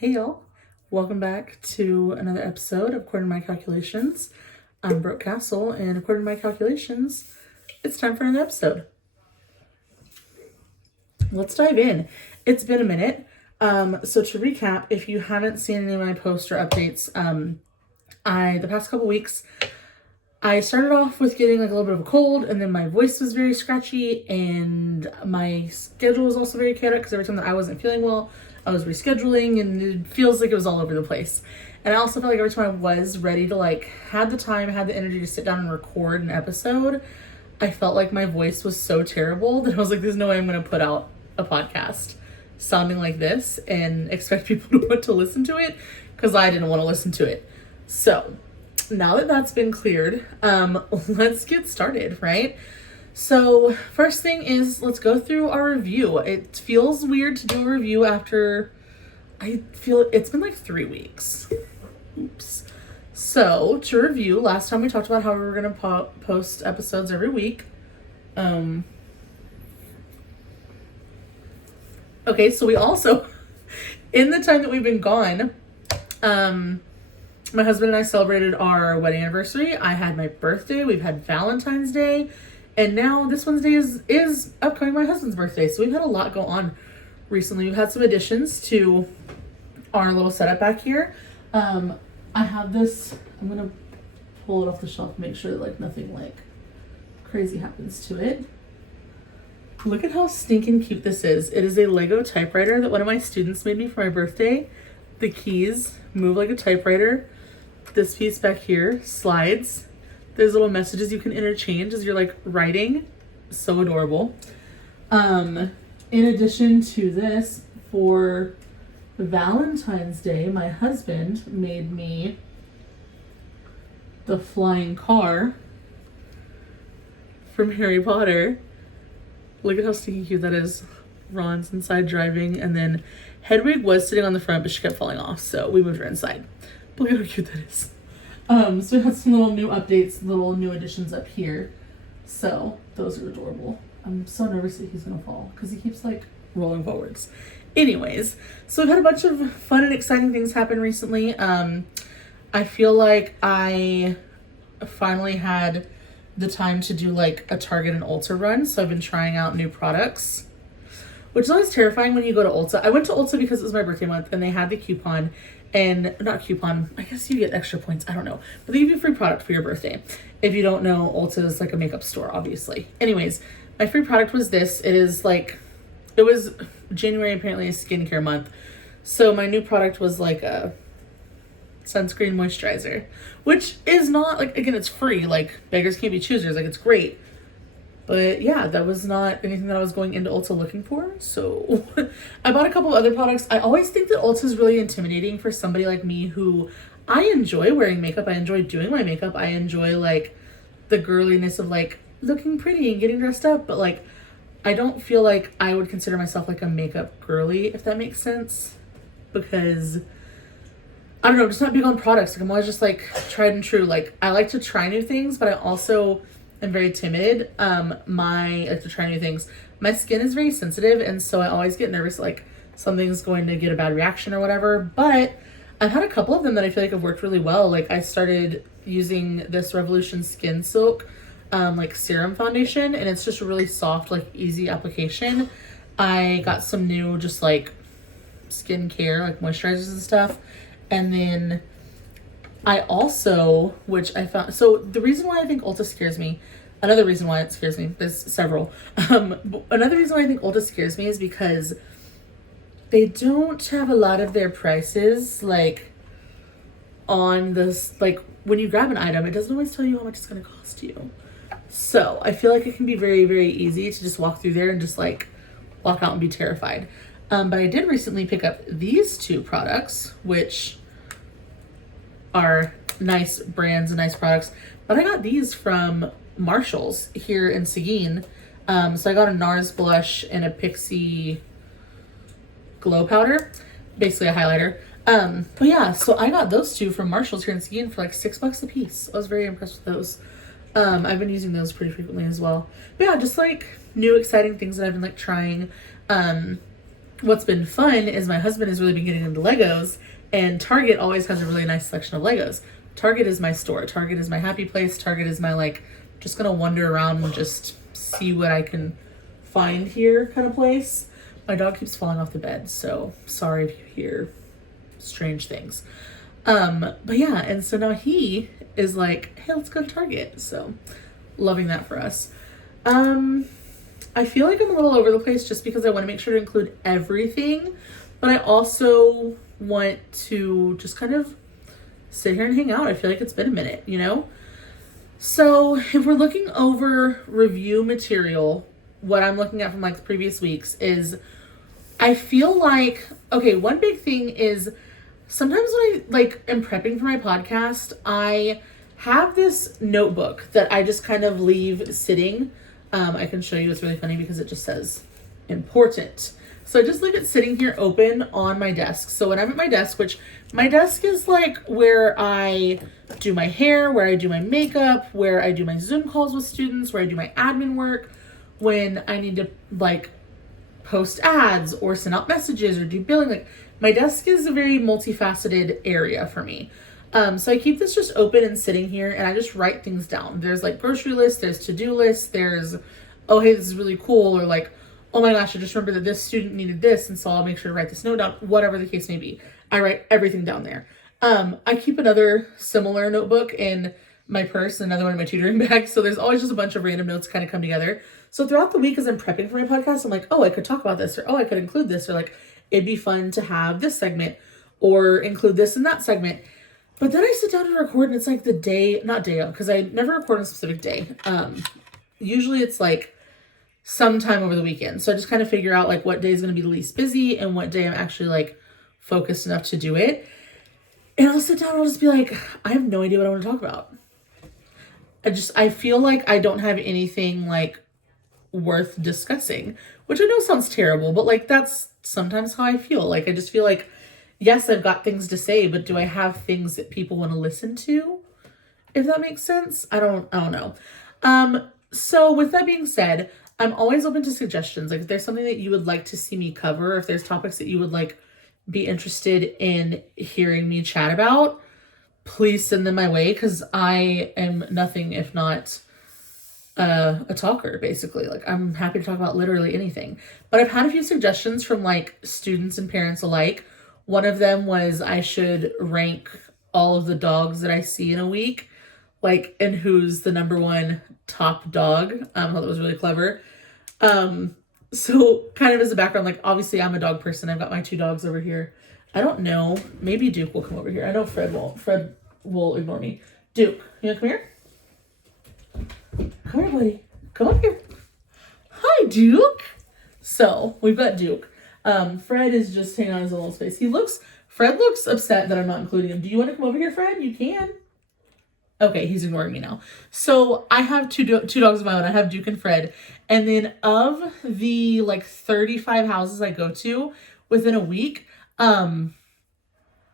Hey y'all, welcome back to another episode of According to My Calculations. I'm Brooke Castle, and according to my calculations, it's time for another episode. Let's dive in. It's been a minute. So to recap, if you haven't seen any of my posts or updates, the past couple weeks, I started off with getting like a little bit of a cold, and then my voice was very scratchy, and my schedule was also very chaotic because every time that I wasn't feeling well, I was rescheduling, and it feels like it was all over the place. And I also felt like every time I was ready to had the time, had the energy to sit down and record an episode, I felt like my voice was so terrible that I was like, there's no way I'm going to put out a podcast sounding like this and expect people to want to listen to it, because I didn't want to listen to it. So now that that's been cleared, let's get started, right? So first thing is, let's go through our review. It feels weird to do a review after I feel it's been like 3 weeks. Oops. So to review, last time we talked about how we were going to post episodes every week. Okay, so we also, in the time that we've been gone, my husband and I celebrated our wedding anniversary. I had my birthday. We've had Valentine's Day. And now this Wednesday is upcoming my husband's birthday. So we've had a lot go on recently. We've had some additions to our little setup back here. I have this, I'm going to pull it off the shelf and make sure that nothing crazy happens to it. Look at how stinking cute this is. It is a Lego typewriter that one of my students made me for my birthday. The keys move like a typewriter. This piece back here slides. There's little messages you can interchange as you're writing. So adorable. In addition to this, for Valentine's Day, my husband made me the flying car from Harry Potter. Look at how stinky cute that is. Ron's inside driving, and then Hedwig was sitting on the front, but she kept falling off, so we moved her inside. But look at how cute that is. So we had some little new updates, little new additions up here. So those are adorable. I'm so nervous that he's gonna fall because he keeps rolling forwards. Anyways, so we've had a bunch of fun and exciting things happen recently. I feel like I finally had the time to do a Target and Ulta run, so I've been trying out new products, which is always terrifying when you go to Ulta. I went to Ulta because it was my birthday month and they had the coupon, and not coupon, I guess you get extra points, I don't know, but they give you a free product for your birthday. If you don't know, Ulta is a makeup store, obviously. Anyways, my free product was this. It is it was January, apparently a skincare month, so my new product was a sunscreen moisturizer, which is not again, it's free, beggars can't be choosers, it's great. But yeah, that was not anything that I was going into Ulta looking for. So I bought a couple other products. I always think that Ulta is really intimidating for somebody like me who, I enjoy wearing makeup. I enjoy doing my makeup. I enjoy the girliness of looking pretty and getting dressed up. But I don't feel like I would consider myself a makeup girly, if that makes sense. Because I don't know, I'm just not big on products. I'm always just tried and true. I like to try new things, but I also I'm very timid. I like to try new things. My skin is very sensitive, and so I always get nervous something's going to get a bad reaction or whatever. But I've had a couple of them that I feel have worked really well. I started using this Revolution Skin Silk serum foundation, and it's just a really soft, easy application. I got some new just skincare, moisturizers and stuff. And then I also, which I found, so the reason why I think Ulta scares me, another reason why it scares me, there's several. Another reason why I think Ulta scares me is because they don't have a lot of their prices on this, when you grab an item, it doesn't always tell you how much it's going to cost you. So I feel it can be very, very easy to just walk through there and just walk out and be terrified. But I did recently pick up these two products, which are nice brands and nice products. But I got these from Marshall's here in Seguin. So I got a NARS blush and a Pixie glow powder, basically a highlighter. But yeah, so I got those two from Marshall's here in Seguin for $6 a piece. I was very impressed with those. I've been using those pretty frequently as well. But yeah, just new exciting things that I've been trying. what's been fun is my husband has really been getting into Legos, and Target always has a really nice selection of Legos. Target is my store. Target is my happy place. Target is my, like, just gonna wander around and just see what I can find here kind of place. My dog keeps falling off the bed, so sorry if you hear strange things. But yeah, and so now he is like, hey, let's go to Target. So loving that for us. I feel like I'm a little over the place just because I want to make sure to include everything, but I also want to just kind of sit here and hang out. I feel like it's been a minute, you know? So if we're looking over review material, what I'm looking at from like the previous weeks is I feel like, okay, one big thing is sometimes when I like am prepping for my podcast, I have this notebook that I just kind of leave sitting. I can show you, it's really funny because it just says important. So I just leave it sitting here open on my desk. So when I'm at my desk, which my desk is like where I do my hair, where I do my makeup, where I do my Zoom calls with students, where I do my admin work, when I need to like post ads or send out messages or do billing. Like my desk is a very multifaceted area for me. So I keep this just open and sitting here and I just write things down. There's like grocery lists, there's to-do lists, there's, oh, hey, this is really cool. Or like, oh my gosh, I just remember that this student needed this. And so I'll make sure to write this note down, whatever the case may be. I write everything down there. I keep another similar notebook in my purse, another one in my tutoring bag. So there's always just a bunch of random notes kind of come together. So throughout the week as I'm prepping for my podcast, I'm like, oh, I could talk about this, or oh, I could include this, or like, it'd be fun to have this segment or include this in that segment. But then I sit down to record and it's like the day, not day of, because I never record on a specific day. Usually it's like sometime over the weekend. So I just kind of figure out like what day is going to be the least busy and what day I'm actually like focused enough to do it. And I'll sit down and I'll just be like, I have no idea what I want to talk about. I feel like I don't have anything like worth discussing, which I know sounds terrible, but like that's sometimes how I feel. Like I just feel like, yes, I've got things to say, but do I have things that people want to listen to? If that makes sense. I don't know. So with that being said, I'm always open to suggestions. Like if there's something that you would like to see me cover, if there's topics that you would like be interested in hearing me chat about, please send them my way, because I am nothing if not a talker, basically. Like I'm happy to talk about literally anything. But I've had a few suggestions from like students and parents alike. One of them was I should rank all of the dogs that I see in a week, like, and who's the number one top dog. I thought that was really clever. So kind of as a background, like obviously I'm a dog person. I've got my 2 dogs over here. I don't know. Maybe Duke will come over here. I know Fred won't. Fred will ignore me. Duke, you wanna come here? Come here, buddy. Come up here. Hi, Duke. So we've got Duke. Fred is just hanging on his little space. Fred looks upset that I'm not including him. Do you want to come over here, Fred? You can. Okay, he's ignoring me now. So I have two dogs of my own. I have Duke and Fred. And then of the like 35 houses I go to within a week, all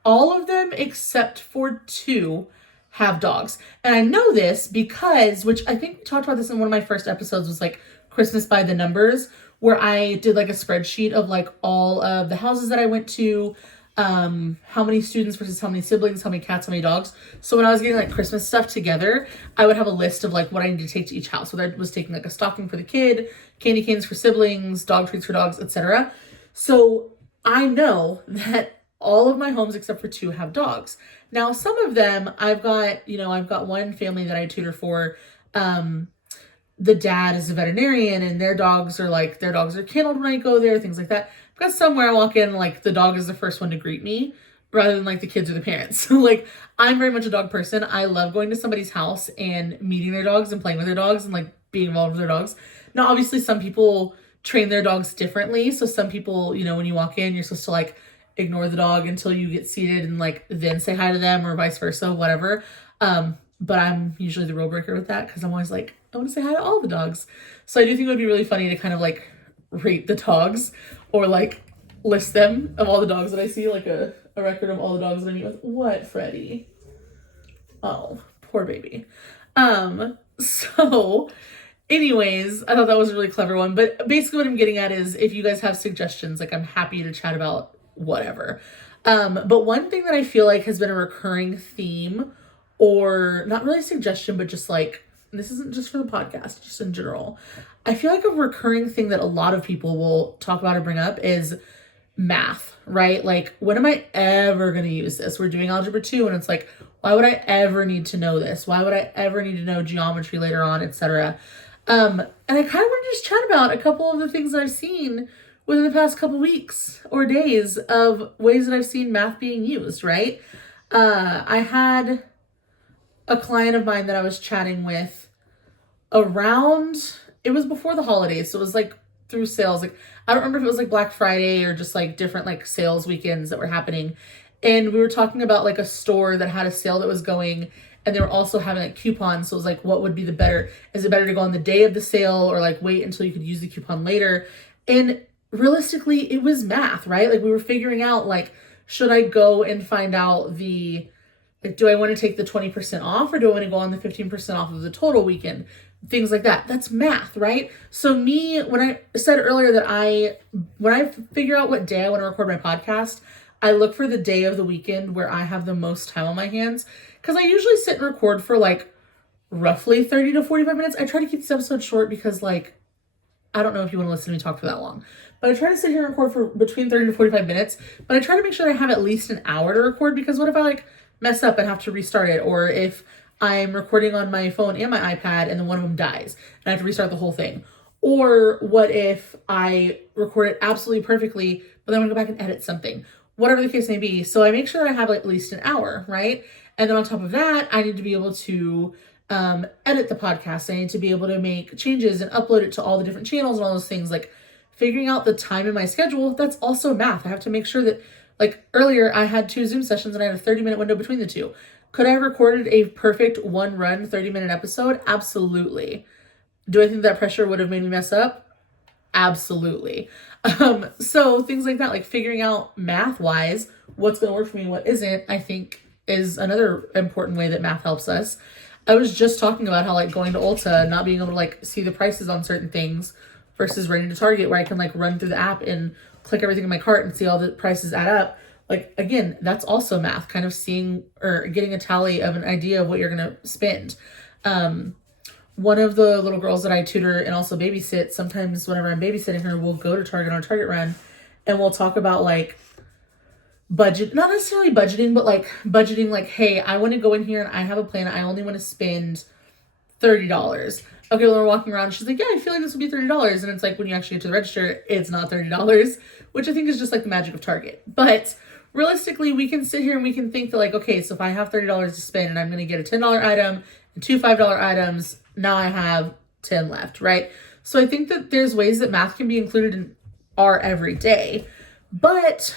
of them except for 2 have dogs. And I know this because, which I think we talked about this in one of my first episodes, was like Christmas by the numbers, where I did like a spreadsheet of like all of the houses that I went to, how many students versus how many siblings, how many cats, how many dogs. So when I was getting like Christmas stuff together, I would have a list of like what I needed to take to each house. Whether I was taking like a stocking for the kid, candy canes for siblings, dog treats for dogs, etc. So I know that all of my homes except for 2 have dogs. Now, some of them I've got one family that I tutor for. The dad is a veterinarian and their dogs are kenneled when I go there, things like that. I've got some where I walk in, like the dog is the first one to greet me rather than like the kids or the parents. So like I'm very much a dog person. I love going to somebody's house and meeting their dogs and playing with their dogs and like being involved with their dogs. Now, obviously some people train their dogs differently. So some people, when you walk in, you're supposed to like ignore the dog until you get seated and like then say hi to them or vice versa, whatever. But I'm usually the rule breaker with that because I'm always like, I want to say hi to all the dogs. So I do think it would be really funny to kind of like rate the dogs or like list them of all the dogs that I see, like a record of all the dogs that I meet with. What, Freddie? Oh, poor baby. So Anyways, I thought that was a really clever one. But basically what I'm getting at is if you guys have suggestions, like I'm happy to chat about whatever. But one thing that I feel like has been a recurring theme, or not really a suggestion, but just like, this isn't just for the podcast, just in general. I feel like a recurring thing that a lot of people will talk about or bring up is math, right? Like, when am I ever going to use this? We're doing algebra 2 and it's like, why would I ever need to know this? Why would I ever need to know geometry later on, etc.? And I kind of want to just chat about a couple of the things that I've seen within the past couple weeks or days of ways that I've seen math being used, right? I had a client of mine that I was chatting with around, it was before the holidays, so it was like through sales. Like, I don't remember if it was like Black Friday or just like different like sales weekends that were happening. And we were talking about like a store that had a sale that was going, and they were also having like coupons. So it was like, what would be the better? Is it better to go on the day of the sale or like wait until you could use the coupon later? And realistically, it was math, right? Like, we were figuring out like, should I go and find out like, do I want to take the 20% off, or do I want to go on the 15% off of the total weekend? Things like that. That's math, right? So me, when I said earlier that when I figure out what day I want to record my podcast, I look for the day of the weekend where I have the most time on my hands. Because I usually sit and record for like roughly 30 to 45 minutes. I try to keep this episode short because, like, I don't know if you want to listen to me talk for that long. But I try to sit here and record for between 30 to 45 minutes. But I try to make sure that I have at least an hour to record, because what if I like mess up and have to restart it? Or if I'm recording on my phone and my iPad and then one of them dies and I have to restart the whole thing? Or what if I record it absolutely perfectly, but then I want to go back and edit something? Whatever the case may be. So I make sure that I have like at least an hour, right? And then on top of that, I need to be able to edit the podcast. I need to be able to make changes and upload it to all the different channels and all those things. Like, figuring out the time in my schedule, that's also math. I have to make sure that, like, earlier I had 2 Zoom sessions and I had a 30-minute window between the 2. Could I have recorded a perfect one run 30-minute episode? Absolutely. Do I think that pressure would have made me mess up? Absolutely. So things like that, like figuring out math-wise what's going to work for me and what isn't, I think is another important way that math helps us. I was just talking about how, like, going to Ulta, not being able to like see the prices on certain things versus running to Target, where I can like run through the app and click everything in my cart and see all the prices add up. Like, again, that's also math, kind of seeing or getting a tally of an idea of what you're going to spend. One of the little girls that I tutor and also babysit, sometimes whenever I'm babysitting her, we'll go to Target on a Target run and we'll talk about like budget, not necessarily budgeting, but like budgeting, like, hey, I want to go in here and I have a plan. I only want to spend $30. Okay, well, we're walking around. She's like, yeah, I feel like this would be $30. And it's like, when you actually get to the register, it's not $30, which I think is just like the magic of Target. But realistically, we can sit here and we can think that, like, okay, so if I have $30 to spend and I'm going to get a $10 item and 2 $5 items, now I have 10 left, right? So I think that there's ways that math can be included in our everyday. But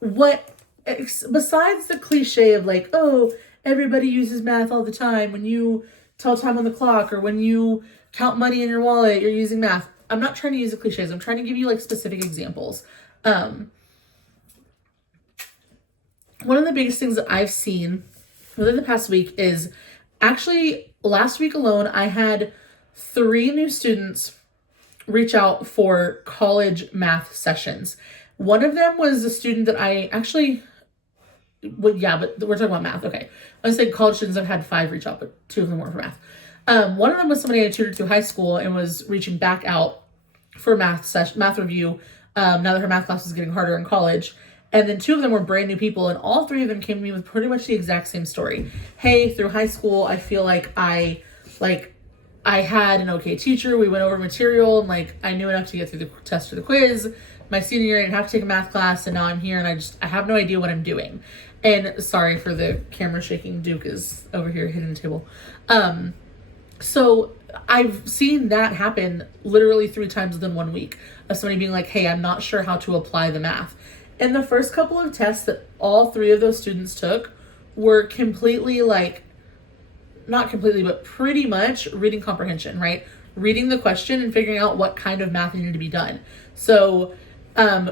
besides the cliche of like, oh, everybody uses math all the time, when you tell time on the clock or when you count money in your wallet, you're using math. I'm not trying to use the cliches. I'm trying to give you like specific examples. One of the biggest things that I've seen within the past week is actually last week alone, I had 3 new students reach out for college math sessions. One of them was a student that I actually, well, yeah, but we're talking about math. Okay. I said college students, I've had 5 reach out, but 2 of them were for math. One of them was somebody I tutored through high school and was reaching back out for math review. Now that her math class was getting harder in college. And then 2 of them were brand new people, and all 3 of them came to me with pretty much the exact same story. Hey, through high school, I feel like I had an okay teacher. We went over material and like I knew enough to get through the test or the quiz. My senior year, I didn't have to take a math class, and now I'm here and I have no idea what I'm doing. And sorry for the camera shaking. Duke is over here hitting the table. So I've seen that happen literally 3 times within 1 week of somebody being like, hey, I'm not sure how to apply the math. And the first couple of tests that all 3 of those students took were completely like, not completely, but pretty much reading comprehension, right? Reading the question and figuring out what kind of math needed to be done. So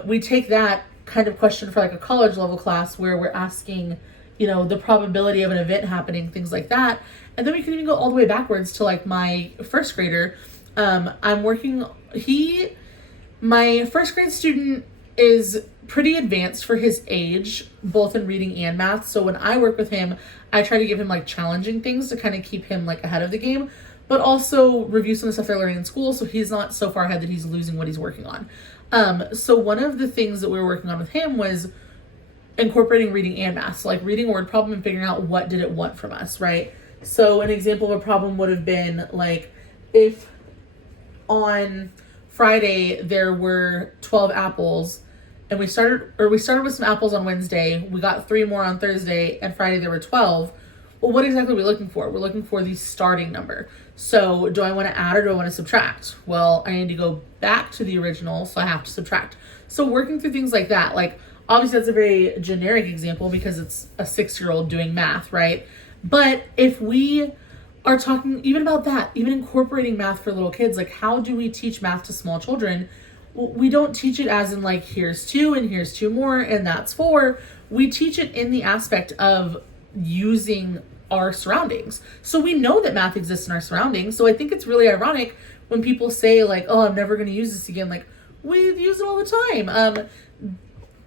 we take that kind of question for like a college level class where we're asking, the probability of an event happening, things like that. And then we can even go all the way backwards to like my first grader. My first grade student is pretty advanced for his age, both in reading and math. So when I work with him, I try to give him like challenging things to kind of keep him like ahead of the game, but also review some of the stuff they're learning in school, so he's not so far ahead that he's losing what he's working on. So one of the things that we were working on with him was incorporating reading and math. So like reading a word problem and figuring out what did it want from us, right? So an example of a problem would have been like if on Friday there were 12 apples and we started with some apples on Wednesday, we got 3 more on Thursday, and Friday there were 12. Well, what exactly are we looking for? We're looking for the starting number. So do I want to add or do I want to subtract? Well, I need to go back to the original, so I have to subtract. So working through things like that, like obviously that's a very generic example because it's a 6-year-old doing math, right? But if we are talking even about that, even incorporating math for little kids, like how do we teach math to small children? Well, we don't teach it as in like here's 2 and here's 2 more and that's 4. We teach it in the aspect of using our surroundings. So we know that math exists in our surroundings. So I think it's really ironic when people say like, oh, I'm never going to use this again. Like we use it all the time.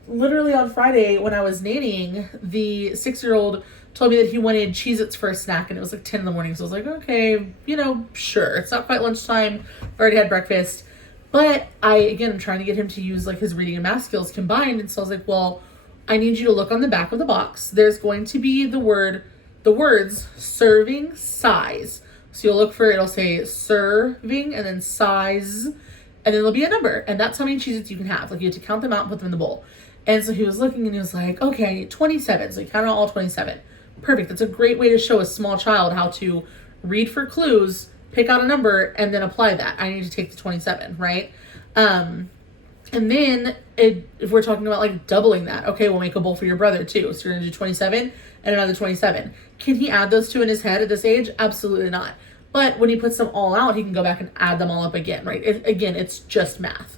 Literally on Friday when I was nannying, the 6-year-old told me that he wanted Cheez-Its for a snack, and it was like 10 in the morning. So I was like, okay, sure. It's not quite lunchtime. Already had breakfast. But I'm trying to get him to use like his reading and math skills combined. And so I was like, well, I need you to look on the back of the box. There's going to be the words serving size. So you'll look for, it'll say serving and then size, and then there'll be a number. And that's how many Cheez-Its you can have. Like you have to count them out and put them in the bowl. And so he was looking and he was like, okay, I need 27. So he counted out all 27. Perfect. That's a great way to show a small child how to read for clues, pick out a number, and then apply that. I need to take the 27, right? And then if we're talking about like doubling that, okay, we'll make a bowl for your brother too. So you're going to do 27 and another 27. Can he add those two in his head at this age? Absolutely not. But when he puts them all out, he can go back and add them all up again, right? It's just math.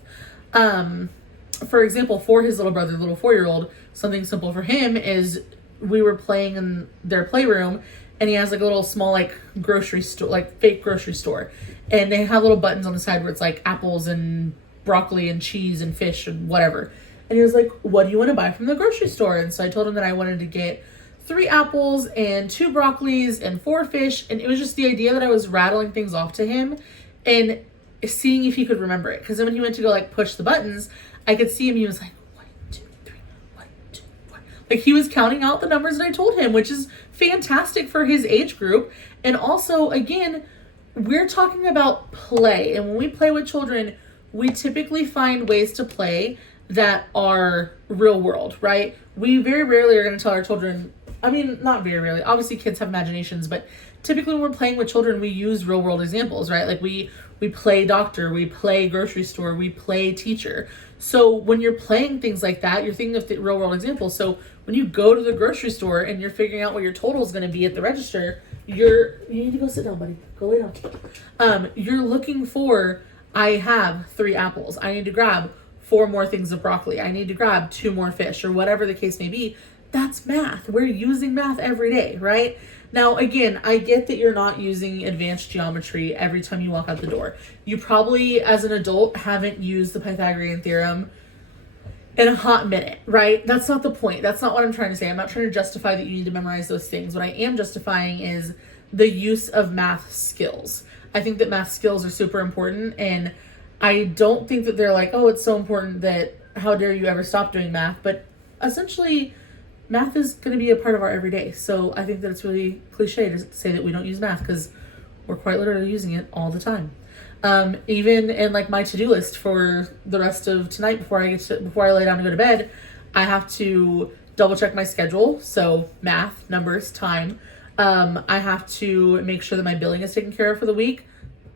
For example, for his little brother, little 4-year-old, something simple for him is we were playing in their playroom, and he has like a little small like grocery store, like fake grocery store, and they have little buttons on the side where it's like apples and broccoli and cheese and fish and whatever. And he was like, what do you want to buy from the grocery store? And so I told him that I wanted to get 3 apples and 2 broccolis and 4 fish. And it was just the idea that I was rattling things off to him and seeing if he could remember it. Because then when he went to go like push the buttons, I could see him. He was like, 1, 2, 3, 1, 2, 1. Like he was counting out the numbers that I told him, which is fantastic for his age group. And also, again, we're talking about play. And when we play with children, we typically find ways to play that are real world, right? We very rarely are going to tell our children, not very rarely, obviously kids have imaginations, but typically when we're playing with children, we use real world examples, right? Like we play doctor, we play grocery store, we play teacher. So when you're playing things like that, you're thinking of the real world examples. So when you go to the grocery store and you're figuring out what your total is going to be at the register, you need to go sit down, buddy. Go lay down. You're looking for, I have 3 apples. I need to grab 4 more things of broccoli. I need to grab 2 more fish, or whatever the case may be. That's math. We're using math every day, right? Now, again, I get that you're not using advanced geometry every time you walk out the door. You probably, as an adult, haven't used the Pythagorean theorem in a hot minute, right? That's not the point. That's not what I'm trying to say. I'm not trying to justify that you need to memorize those things. What I am justifying is the use of math skills. I think that math skills are super important, and I don't think that they're like, oh, it's so important that how dare you ever stop doing math, but essentially math is going to be a part of our everyday. So I think that it's really cliche to say that we don't use math, because we're quite literally using it all the time. Even in like my to-do list for the rest of tonight before I lay down to go to bed, I have to double check my schedule. So math, numbers, time. I have to make sure that my billing is taken care of for the week,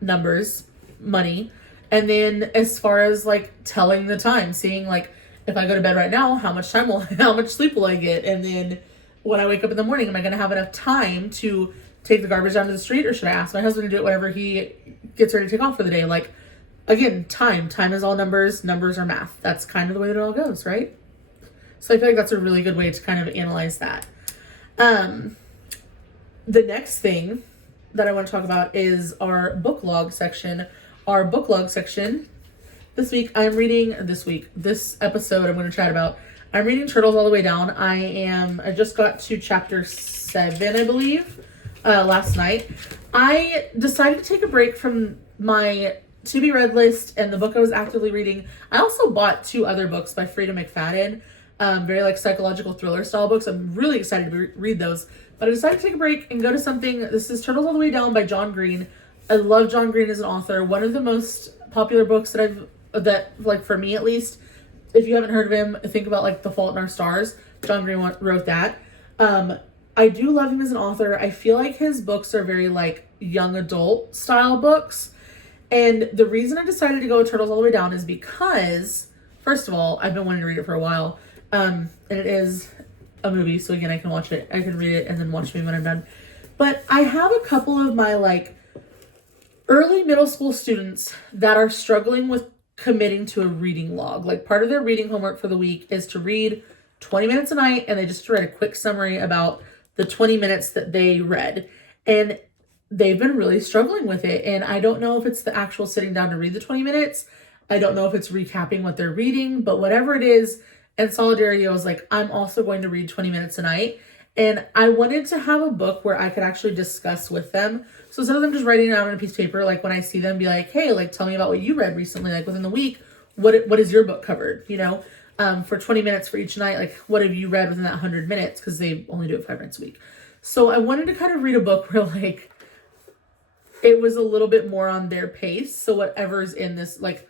numbers, money. And then as far as like telling the time, seeing like if I go to bed right now, how much sleep will I get? And then when I wake up in the morning, am I going to have enough time to take the garbage down to the street, or should I ask my husband to do it whenever he gets ready to take off for the day? Like, again, time is all numbers are math. That's kind of the way that it all goes, right? So I feel like that's a really good way to kind of analyze that. The next thing that I want to talk about is our book log section our book log section. This episode I'm going to chat about. I'm reading Turtles All the Way Down. I just got to chapter 7, I believe, last night. I decided to take a break from my to be read list and the book I was actively reading. I also bought 2 other books by Freida McFadden, very like psychological thriller style books. I'm really excited to read those, but I decided to take a break and go to something. This is Turtles All the Way Down by John Green. I love John Green as an author. One of the most popular books that like for me at least, if you haven't heard of him, think about like The Fault in Our Stars. John Green wrote that. I do love him as an author. I feel like his books are very like young adult style books. And the reason I decided to go with Turtles All the Way Down is because, first of all, I've been wanting to read it for a while. And it is a movie, so again, I can watch it. I can read it and then watch me when I'm done. But I have a couple of my like early middle school students that are struggling with committing to a reading log. Like part of their reading homework for the week is to read 20 minutes a night, and they just read a quick summary about the 20 minutes that they read. And they've been really struggling with it. And I don't know if it's the actual sitting down to read the 20 minutes. I don't know if it's recapping what they're reading, but whatever it is, in solidarity, I was like, I'm also going to read 20 minutes a night. And I wanted to have a book where I could actually discuss with them. So instead of them just writing it out on a piece of paper, like when I see them, be like, hey, like tell me about what you read recently, like within the week, what is your book covered, for 20 minutes for each night, like what have you read within that 100 minutes? Because they only do it 5 nights a week. So I wanted to kind of read a book where like it was a little bit more on their pace. So whatever's in this, like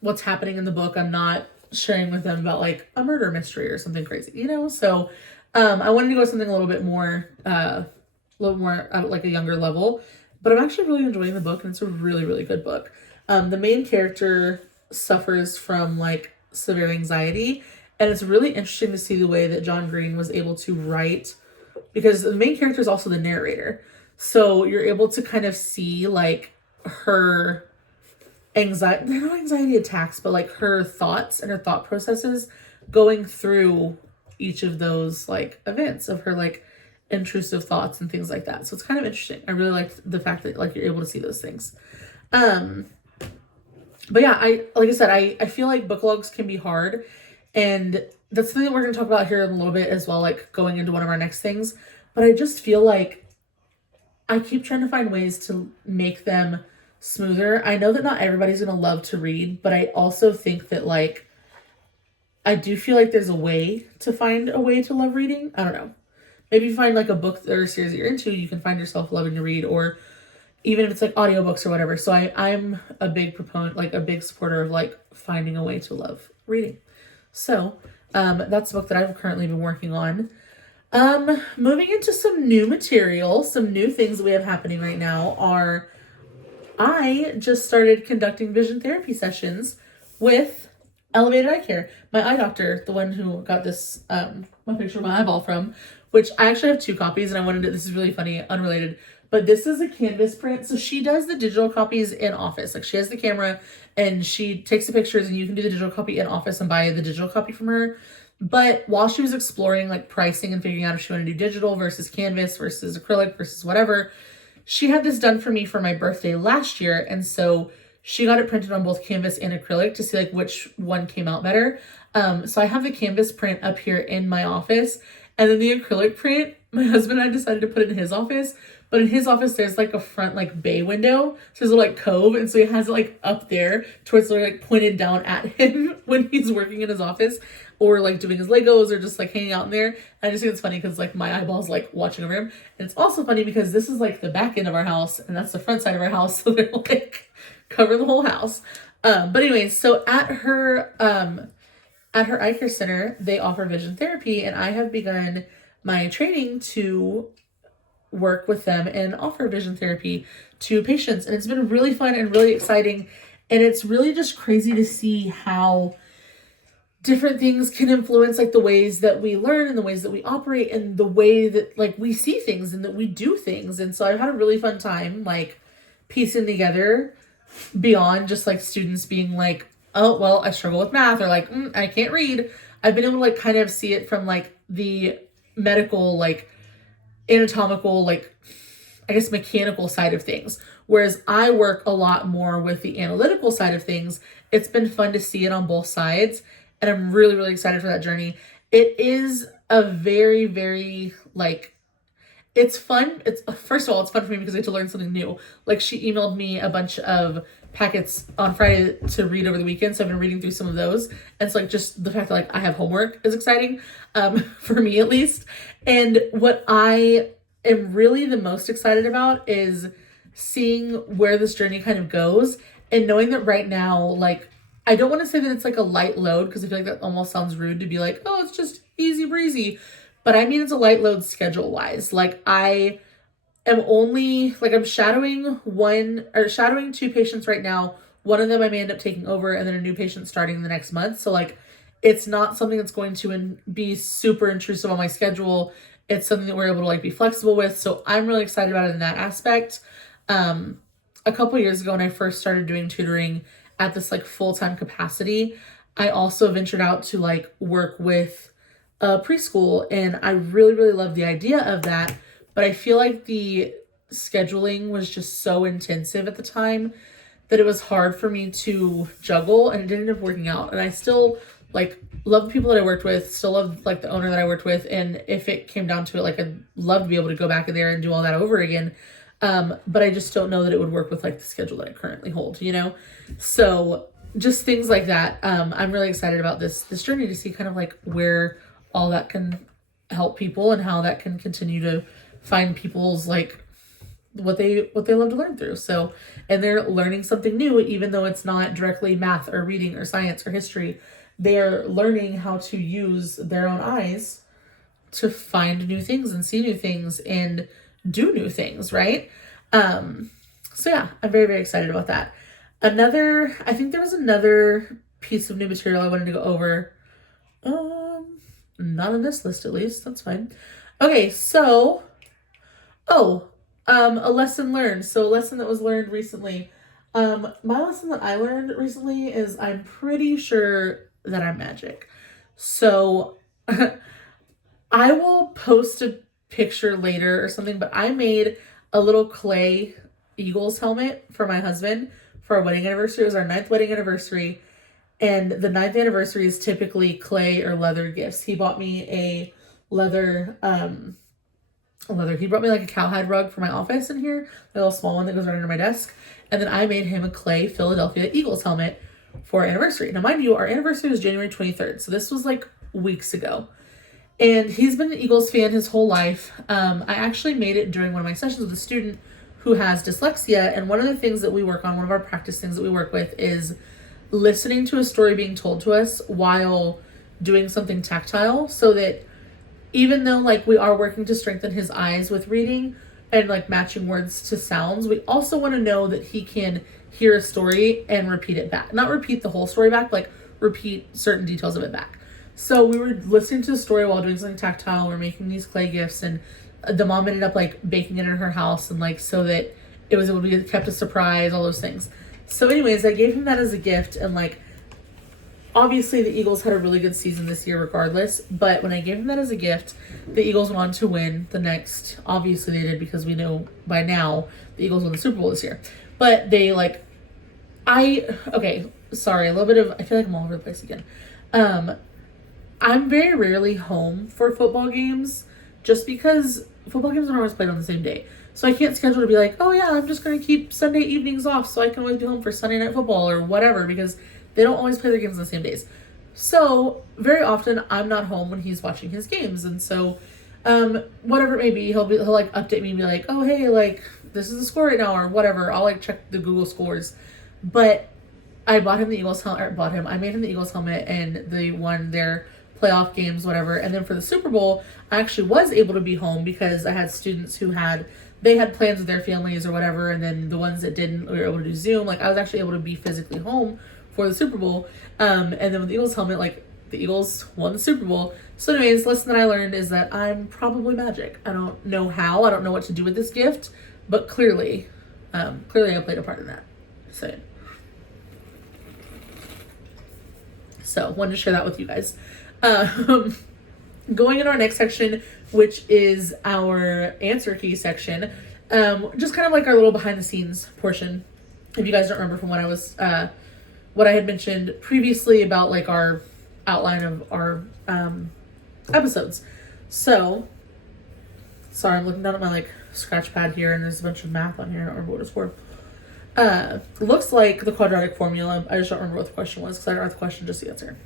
what's happening in the book, I'm not sharing with them about like a murder mystery or something crazy, So I wanted to go with something a little bit more, like a younger level. But I'm actually really enjoying the book, and it's a really, really good book. The main character suffers from like severe anxiety, and it's really interesting to see the way that John Green was able to write, because the main character is also the narrator. So you're able to kind of see like her anxiety, they're not anxiety attacks, but like her thoughts and her thought processes going through each of those like events of her like intrusive thoughts and things like that. So it's kind of interesting. I really liked the fact that like you're able to see those things. But yeah, I feel like book logs can be hard, and that's something that we're going to talk about here in a little bit as well, like going into one of our next things. But I just feel like I keep trying to find ways to make them smoother. I know that not everybody's going to love to read, but I also think that like I do feel like there's a way to find a way to love reading. I don't know. Maybe you find like a book or a series that you're into, you can find yourself loving to read, or even if it's like audiobooks or whatever. So I'm a big proponent, like a big supporter of like finding a way to love reading. So that's the book that I've currently been working on. Moving into some new material, some new things that we have happening right now are I just started conducting vision therapy sessions with Elevated Eye Care. My eye doctor, the one who got this, my picture of my eyeball from, which I actually have 2 copies, and I wanted to, this is really funny, unrelated, but this is a canvas print. So she does the digital copies in office. Like she has the camera and she takes the pictures, and you can do the digital copy in office and buy the digital copy from her. But while she was exploring like pricing and figuring out if she wanted to do digital versus canvas versus acrylic versus whatever, she had this done for me for my birthday last year. And so she got it printed on both canvas and acrylic to see like which one came out better. So I have the canvas print up here in my office, and then the acrylic print, my husband and I decided to put it in his office. But in his office, there's like a front like bay window. So there's a like cove. And so he has it like up there towards like pointed down at him when he's working in his office or like doing his Legos or just like hanging out in there. And I just think it's funny because like my eyeball's like watching over him. And it's also funny because this is like the back end of our house and that's the front side of our house. So they're like cover the whole house. But anyway, so at her eye care center, they offer vision therapy, and I have begun my training to work with them and offer vision therapy to patients. And it's been really fun and really exciting. And it's really just crazy to see how different things can influence like the ways that we learn and the ways that we operate and the way that like we see things and that we do things. And so I've had a really fun time like piecing together beyond just like students being like, oh, well, I struggle with math, or like, I can't read. I've been able to like kind of see it from like the medical, like anatomical, like I guess, mechanical side of things. Whereas I work a lot more with the analytical side of things. It's been fun to see it on both sides. And I'm really, really excited for that journey. It is a very, very, like, it's fun. It's, first of all, it's fun for me because I get to learn something new. Like, she emailed me a bunch of packets on Friday to read over the weekend, so I've been reading through some of those. And it's like, just the fact that like I have homework is exciting, for me at least. And what I am really the most excited about is seeing where this journey kind of goes, and knowing that right now, like, I don't want to say that it's like a light load, because I feel like that almost sounds rude to be like, oh, it's just easy breezy. But I mean, it's a light load schedule wise. Like, I am only, like, I'm shadowing two patients right now. One of them I may end up taking over, and then a new patient starting the next month. So like, it's not something that's going to be super intrusive on my schedule. It's something that we're able to like be flexible with. So I'm really excited about it in that aspect. A couple years ago when I first started doing tutoring at this like full-time capacity, I also ventured out to like work with a preschool, and I really, really loved the idea of that. But I feel like the scheduling was just so intensive at the time that it was hard for me to juggle, and it didn't end up working out. And I still like love the people that I worked with, still love like the owner that I worked with. And if it came down to it, like, I'd love to be able to go back in there and do all that over again. But I just don't know that it would work with like the schedule that I currently hold, you know? So just things like that. I'm really excited about this journey to see kind of like where all that can help people, and how that can continue to find people's like what they love to learn through. So, and they're learning something new, even though it's not directly math or reading or science or history. They're learning how to use their own eyes to find new things and see new things and do new things, right? So yeah, I'm very, very excited about that. I think there was another piece of new material I wanted to go over. Not on this list, at least. That's fine. Okay, so, a lesson learned. So a lesson that was learned recently. My lesson that I learned recently is I'm pretty sure that I'm magic. So I will post a picture later or something, but I made a little clay Eagles helmet for my husband for our wedding anniversary. It was our 9th wedding anniversary. And the 9th anniversary is typically clay or leather gifts. He bought me a leather, he brought me like a cowhide rug for my office in here, a little small one that goes right under my desk. And then I made him a clay Philadelphia Eagles helmet for our anniversary. Now, mind you, our anniversary was January 23rd. So this was like weeks ago. And he's been an Eagles fan his whole life. I actually made it during one of my sessions with a student who has dyslexia. And one of the things that we work on, one of our practice things that we work with, is listening to a story being told to us while doing something tactile, so that even though like we are working to strengthen his eyes with reading and like matching words to sounds, we also want to know that he can hear a story and repeat it back. Not repeat the whole story back, like repeat certain details of it back. So we were listening to the story while doing something tactile. We're making these clay gifts, and the mom ended up like baking it in her house, and like so that it was able to be kept a surprise, all those things. So anyways, I gave him that as a gift, and like, obviously the Eagles had a really good season this year regardless, but when I gave him that as a gift, the Eagles went on to win the next, obviously they did, because we know by now the Eagles won the Super Bowl this year. But they like, okay, sorry, a little bit of, I feel like I'm all over the place again. I'm very rarely home for football games, just because football games are always played on the same day. So I can't schedule to be like, oh yeah, I'm just going to keep Sunday evenings off so I can always be home for Sunday night football or whatever, because they don't always play their games on the same days. So very often I'm not home when he's watching his games. And so whatever it may be, he'll like update me and be like, oh hey, like this is the score right now or whatever. I'll like check the Google scores. But I bought him the Eagles helmet, I made him the Eagles helmet, and they won their playoff games, whatever. And then for the Super Bowl, I actually was able to be home because I had students who had plans with their families or whatever, and then the ones that didn't, we were able to do Zoom. Like, I was actually able to be physically home for the Super Bowl. And then with the Eagles helmet, like, the Eagles won the Super Bowl. So anyways, the lesson that I learned is that I'm probably magic. I don't know how, I don't know what to do with this gift, but clearly I played a part in that. So wanted to share that with you guys. Going into our next section, which is our answer key section. just kind of like our little behind the scenes portion. If you guys don't remember from what I was, what I had mentioned previously about like our outline of our episodes. So, sorry, I'm looking down at my like scratch pad here, and there's a bunch of math on here. I don't remember what it's for. Looks like the quadratic formula. I just don't remember what the question was because I don't write the question, just the answer.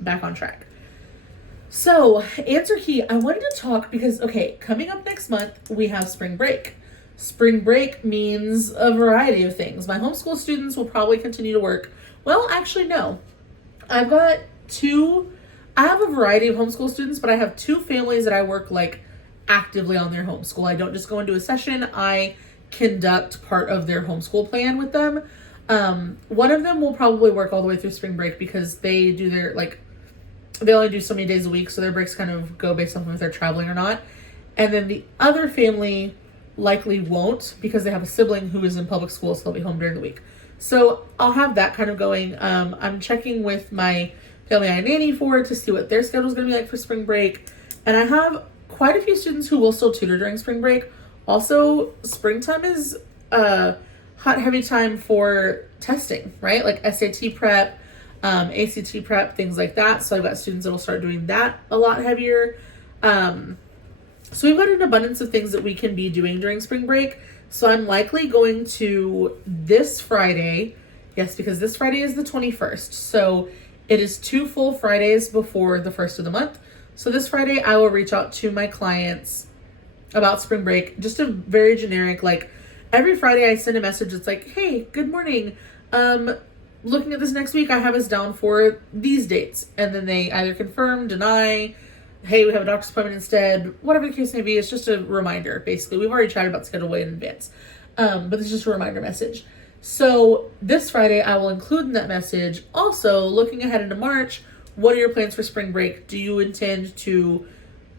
Back on track. So, answer key. I wanted to talk because, okay, coming up next month, we have spring break. Spring break means a variety of things. My homeschool students will probably continue to work. Well, actually, no. I have a variety of homeschool students, but I have two families that I work like actively on their homeschool. I don't just go into a session. I conduct part of their homeschool plan with them. One of them will probably work all the way through spring break because they do their, like, they only do so many days a week, so their breaks kind of go based on if they're traveling or not. And then the other family likely won't because they have a sibling who is in public school, so they'll be home during the week. So I'll have that kind of going. I'm checking with my family I nanny for to see what their schedule is going to be like for spring break. And I have quite a few students who will still tutor during spring break. Also, springtime is a hot, heavy time for testing, right? Like SAT prep, ACT prep, things like that. So I've got students that will start doing that a lot heavier. So we've got an abundance of things that we can be doing during spring break. So I'm likely going to this Friday, yes, because this Friday is the 21st. So it is 2 full Fridays before the first of the month. So this Friday I will reach out to my clients about spring break, just a very generic, like every Friday I send a message that's like, hey, good morning. Looking at this next week, I have us down for these dates. And then they either confirm, deny, hey, we have a doctor's appointment instead, whatever the case may be. It's just a reminder, basically. We've already chatted about schedule way in advance. But it's just a reminder message. So this Friday, I will include in that message, also looking ahead into March, what are your plans for spring break? Do you intend to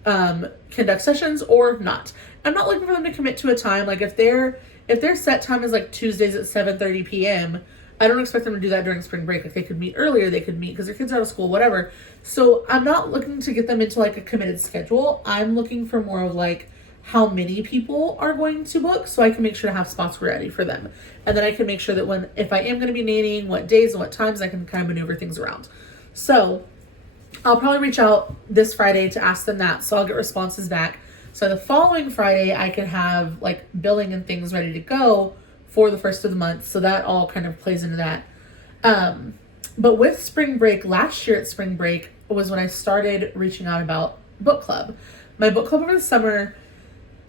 conduct sessions or not? I'm not looking for them to commit to a time. Like if their set time is like Tuesdays at 7:30 p.m., I don't expect them to do that during spring break. If they could meet earlier, they could meet because their kids are out of school, whatever. So I'm not looking to get them into like a committed schedule. I'm looking for more of like how many people are going to book so I can make sure to have spots ready for them. And then I can make sure that if I am going to be nannying, what days and what times, I can kind of maneuver things around. So I'll probably reach out this Friday to ask them that. So I'll get responses back. So the following Friday, I can have like billing and things ready to go for the first of the month. So that all kind of plays into that. But with spring break, last year at spring break was when I started reaching out about book club. My book club over the summer,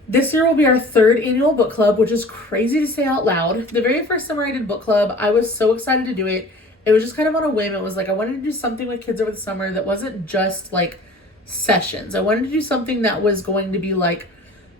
this year will be our 3rd annual book club, which is crazy to say out loud. The very first summer I did book club, I was so excited to do it. It was just kind of on a whim. It was like I wanted to do something with kids over the summer that wasn't just like sessions. I wanted to do something that was going to be like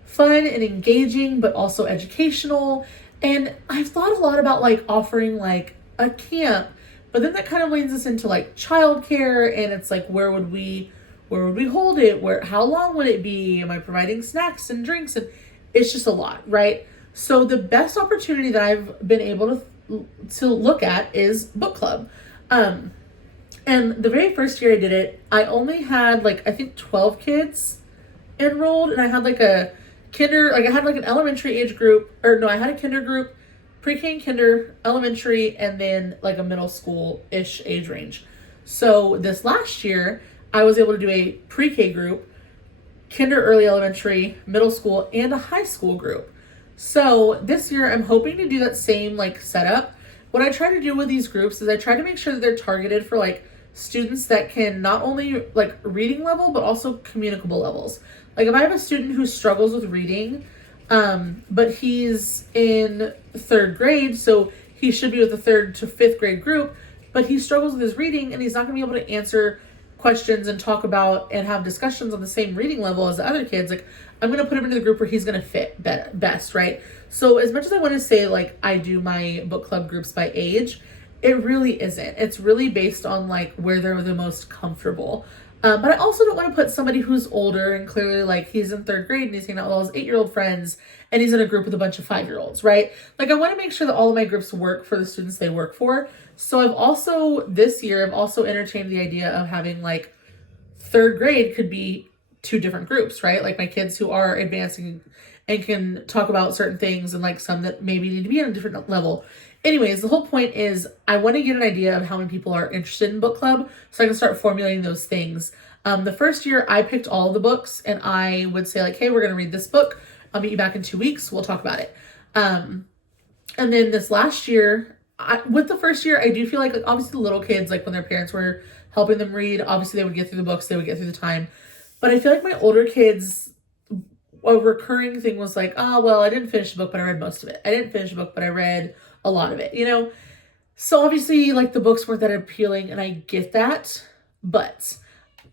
fun and engaging, but also educational. And I've thought a lot about like offering like a camp, but then that kind of leads us into like childcare, and it's like where would we hold it? How long would it be? Am I providing snacks and drinks? And it's just a lot, right? So the best opportunity that I've been able to look at is book club. And the very first year I did it, I only had like I think 12 kids enrolled, and I had like a I had like an elementary age group, I had a kinder group, pre-K and kinder, elementary, and then like a middle school-ish age range. So this last year, I was able to do a pre-K group, kinder, early elementary, middle school, and a high school group. So this year, I'm hoping to do that same like setup. What I try to do with these groups is I try to make sure that they're targeted for like students that can not only like reading level, but also communicable levels. Like if I have a student who struggles with reading, but he's in 3rd grade, so he should be with the 3rd to 5th grade group, but he struggles with his reading and he's not going to be able to answer questions and talk about and have discussions on the same reading level as the other kids. Like I'm going to put him into the group where he's going to fit best, right? So as much as I want to say like I do my book club groups by age, it really isn't. It's really based on like where they're the most comfortable. But I also don't want to put somebody who's older and clearly like he's in 3rd grade and he's hanging out with all his 8-year-old friends and he's in a group with a bunch of 5-year-olds, right? Like I want to make sure that all of my groups work for the students they work for. So this year I've also entertained the idea of having like 3rd grade could be two different groups, right? Like my kids who are advancing and can talk about certain things, and like some that maybe need to be on a different level. Anyways, the whole point is I want to get an idea of how many people are interested in book club so I can start formulating those things. The first year I picked all of the books and I would say like, hey, we're going to read this book. I'll meet you back in 2 weeks. We'll talk about it. And then this last year, with the first year, I do feel like obviously the little kids, like when their parents were helping them read, obviously they would get through the books, they would get through the time. But I feel like my older kids, a recurring thing was like, oh, well, I didn't finish the book, but I read most of it. I didn't finish the book, but I read a lot of it, you know? So obviously, like, the books weren't that appealing, and I get that, but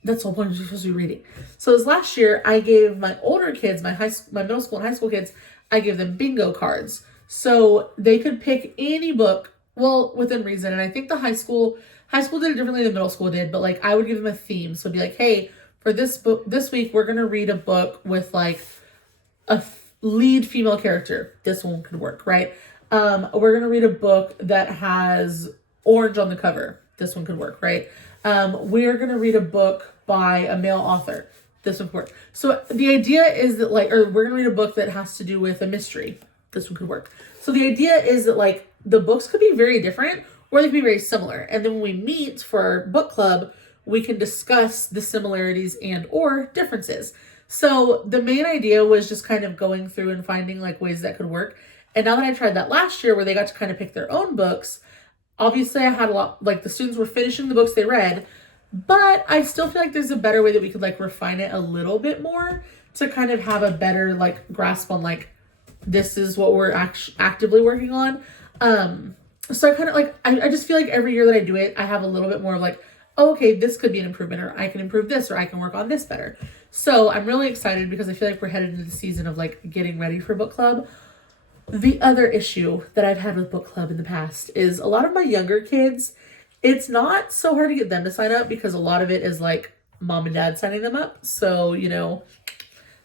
that's the whole point of you're supposed to be reading. So this last year, I gave my older kids, my middle school and high school kids, I gave them bingo cards. So they could pick any book, well, within reason. And I think the high school did it differently than middle school did, but like I would give them a theme. So it'd be like, hey, for this book, this week, we're going to read a book with like a lead female character. This one could work, right? We're going to read a book that has orange on the cover. This one could work, right? We're going to read a book by a male author. This one could work. So the idea is that like, or we're going to read a book that has to do with a mystery. This one could work. So the idea is that like the books could be very different or they could be very similar. And then when we meet for our book club, we can discuss the similarities and or differences. So the main idea was just kind of going through and finding like ways that could work. And now that I tried that last year where they got to kind of pick their own books, obviously I had a lot, like the students were finishing the books they read, but I still feel like there's a better way that we could like refine it a little bit more to kind of have a better like grasp on like, this is what we're actively working on. So I kind of like, I just feel like every year that I do it, I have a little bit more of like, oh, okay, this could be an improvement, or I can improve this, or I can work on this better. So I'm really excited because I feel like we're headed into the season of like getting ready for book club. The other issue that I've had with book club in the past is a lot of my younger kids, it's not so hard to get them to sign up because a lot of it is like mom and dad signing them up. So, you know,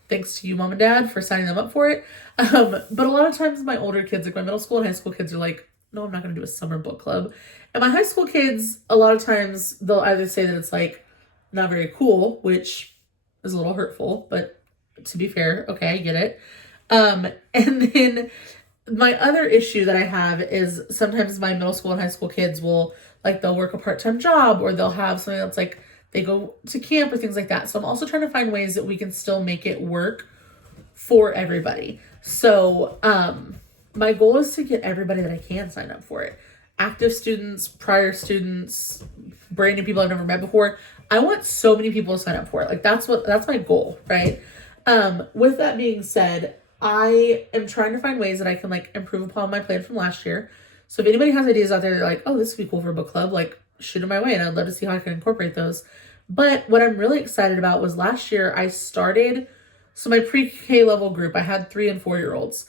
thanks to you, mom and dad, for signing them up for it. But a lot of times my older kids, like my middle school and high school kids, are like, no, I'm not going to do a summer book club. And my high school kids, a lot of times they'll either say that it's like not very cool, which is a little hurtful, but to be fair, okay, I get it. And then my other issue that I have is sometimes my middle school and high school kids will like, they'll work a part-time job or they'll have something that's like, they go to camp or things like that. So I'm also trying to find ways that we can still make it work for everybody. So, my goal is to get everybody that I can sign up for it. Active students, prior students, brand new people I've never met before. I want so many people to sign up for it. Like that's my goal, right? With that being said, I am trying to find ways that I can like improve upon my plan from last year. So if anybody has ideas out there, they're like, oh, this would be cool for a book club, like shoot them my way and I'd love to see how I can incorporate those. But what I'm really excited about was last year I started, so my pre-K level group, I had 3 and 4 year olds.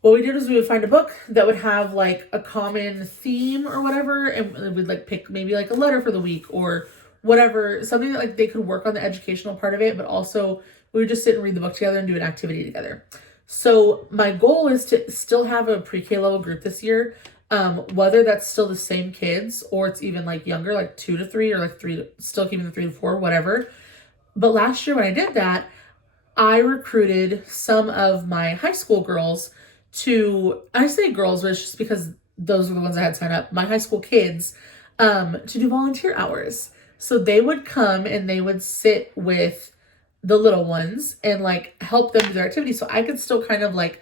What we did is we would find a book that would have like a common theme or whatever, and we'd like pick maybe like a letter for the week or whatever, something that like they could work on the educational part of it, but also we would just sit and read the book together and do an activity together. So my goal is to still have a pre-K level group this year, whether that's still the same kids or it's even like younger, like 2 to 3 or like 3 to, still keeping the 3 to 4, whatever. But last year when I did that, I recruited some of my high school girls to, I say girls, but it's just because those were the ones I had signed up, my high school kids, to do volunteer hours. So they would come and they would sit with the little ones and like help them do their activities. So I could still kind of like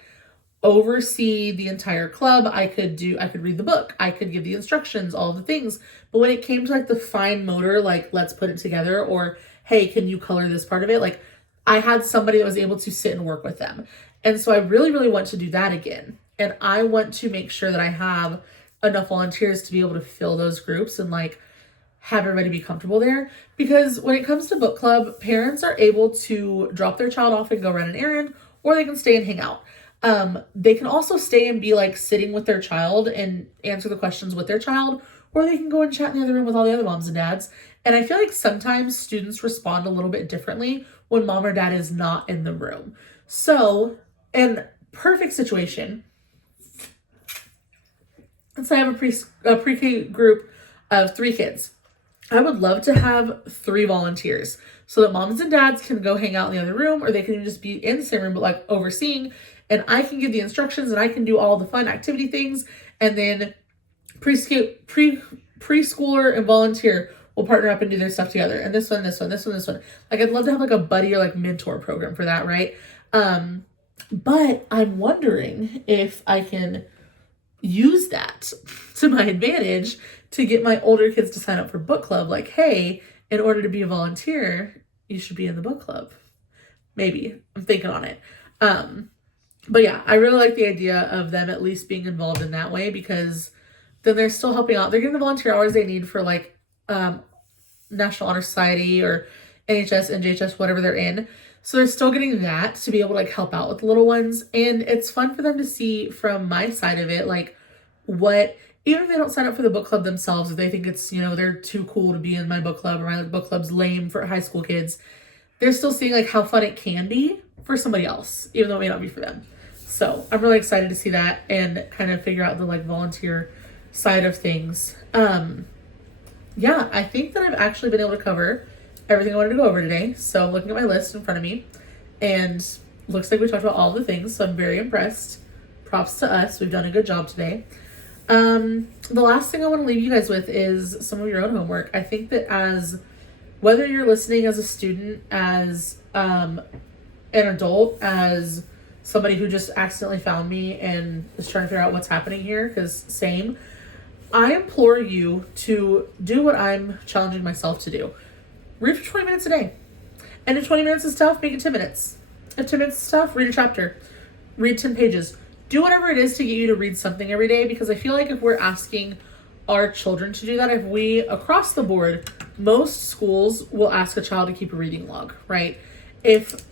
oversee the entire club. I could read the book. I could give the instructions, all the things. But when it came to like the fine motor, like let's put it together, or hey, can you color this part of it? Like I had somebody that was able to sit and work with them. And so I really, really want to do that again. And I want to make sure that I have enough volunteers to be able to fill those groups and like have everybody be comfortable there. Because when it comes to book club, parents are able to drop their child off and go run an errand, or they can stay and hang out. They can also stay and be like sitting with their child and answer the questions with their child, or they can go and chat in the other room with all the other moms and dads. And I feel like sometimes students respond a little bit differently when mom or dad is not in the room. So, in perfect situation, let's say I have a pre-K group of 3 kids. I would love to have 3 volunteers. so that moms and dads can go hang out in the other room, or they can even just be in the same room, but like overseeing. And I can give the instructions and I can do all the fun activity things. And then preschooler and volunteer will partner up and do their stuff together. And this one. Like, I'd love to have like a buddy or like mentor program for that, right? But I'm wondering if I can use that to my advantage to get my older kids to sign up for book club. Like, hey, in order to be a volunteer, you should be in the book club. Maybe. I'm thinking on it. But yeah, I really like the idea of them at least being involved in that way, because then they're still helping out. They're getting the volunteer hours they need for like National Honor Society or NHS, NJHS, whatever they're in. So they're still getting that to be able to like help out with the little ones. And it's fun for them to see from my side of it, like what, even if they don't sign up for the book club themselves, if they think it's, you know, they're too cool to be in my book club, or my book club's lame for high school kids, they're still seeing like how fun it can be for somebody else, even though it may not be for them. So I'm really excited to see that and kind of figure out the like volunteer side of things. Yeah, I think that I've actually been able to cover everything I wanted to go over today. So I'm looking at my list in front of me, and looks like we talked about all the things. So I'm very impressed. Props to us. We've done a good job today. The last thing I want to leave you guys with is some of your own homework. I think that whether you're listening as a student, as an adult, as somebody who just accidentally found me and is trying to figure out what's happening here, because same, I implore you to do what I'm challenging myself to do. Read for 20 minutes a day. And if 20 minutes is tough, make it 10 minutes. If 10 minutes is tough, read a chapter. Read 10 pages. Do whatever it is to get you to read something every day, because I feel like if we're asking our children to do that, if we, across the board, most schools will ask a child to keep a reading log, right? If,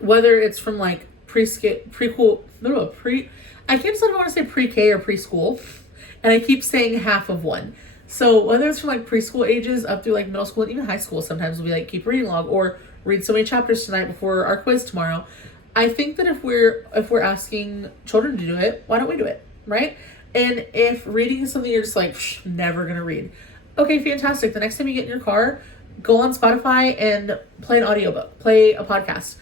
whether it's from like I can't decide if I want to say pre-K or preschool, and I keep saying half of one. So whether it's from like preschool ages up through like middle school and even high school, sometimes we'll be like, keep a reading log, or read so many chapters tonight before our quiz tomorrow. I think that if we're asking children to do it, why don't we do it, right? And if reading is something you're just like, never gonna read, okay, fantastic. The next time you get in your car, go on Spotify and play an audiobook, play a podcast.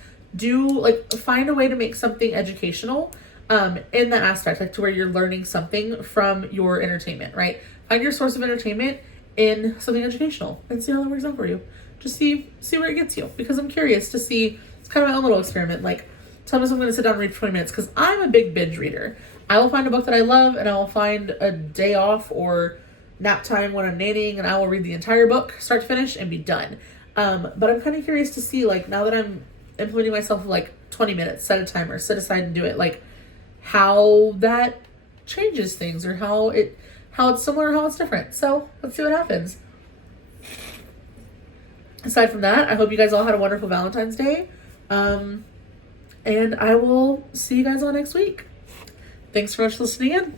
Find a way to make something educational in that aspect, like to where you're learning something from your entertainment, right? Find your source of entertainment in something educational and see how that works out for you. Just see where it gets you, because I'm curious to see. It's kind of my own little experiment. Like, tell me I'm going to sit down and read for 20 minutes, because I'm a big binge reader. I will find a book that I love, and I will find a day off or nap time when I'm nannying, and I will read the entire book start to finish and be done. But I'm kind of curious to see, like, now that I'm implementing myself, like 20 minutes, set a timer, set aside and do it, like how that changes things, or how it's similar or how it's different. So let's see what happens. Aside from that, I hope you guys all had a wonderful Valentine's Day. And I will see you guys all next week. Thanks so much for listening in.